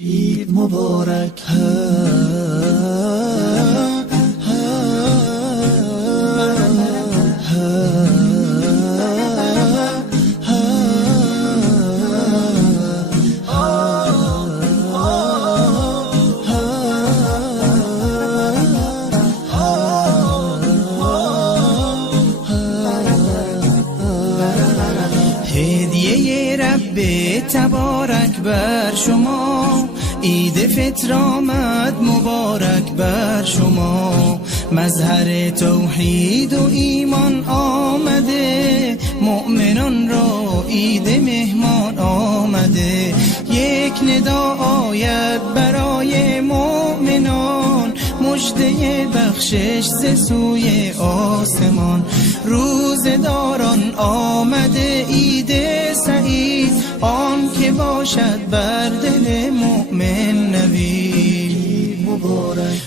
عید مبارک هدیه رب تبارک بر شما، عید فطر آمد مبارک بر شما. مظهر توحید و ایمان آمده، مؤمنان را عید مهمان آمده. یک ندا آید برای مؤمنان، مژده بخشش ز سوی آسمان. روزداران آمده عید سعید، آن که باشد بر دل مؤمن نوید.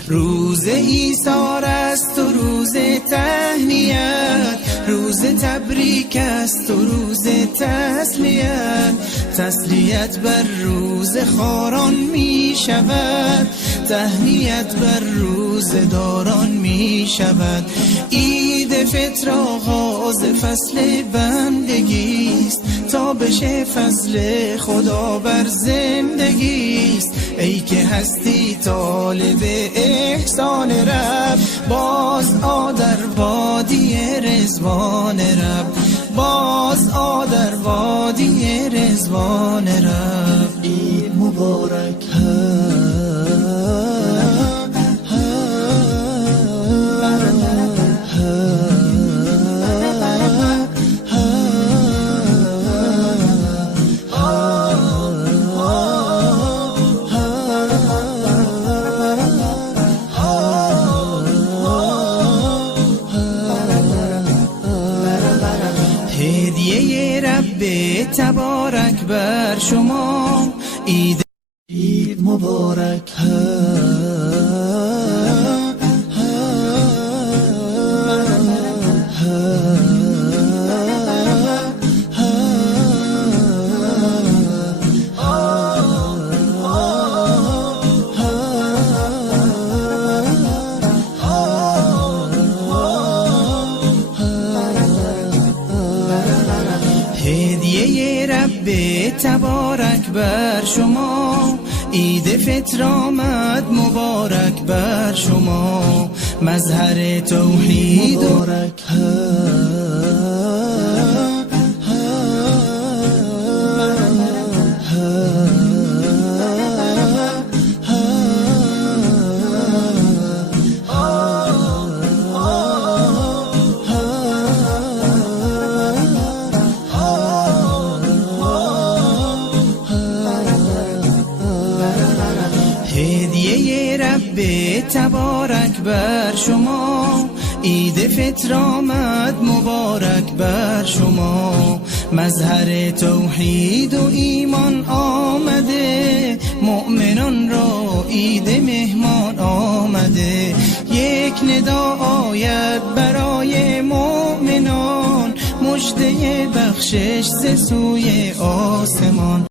روز ایثار است و روز تهنیت، روز تبریک است و روز تسلیت. تسلیت بر روز خاران می شود، تهنیت بر روز داران می شود. عید فطر آغاز فصل بندگی است، تا بشه فضل خدا بر زندگی است. ای که هستی طالب احسان رب، باز آ در وادی رضوان رب، باز آ در وادی رضوان رب. عید مبارک هدیه رب تبارک بر شما، عید مبارک هدیه رب تبارک بر شما، عید فطر آمد مبارک بر شما. مظهر توحید مبارک هدیه رب تبارک بر شما، عید فطر آمد مبارک بر شما. مظهر توحید و ایمان آمده، مؤمنان را عید مهمان آمده. یک ندا آید برای مؤمنان، مژده بخشش ز سوی آسمان.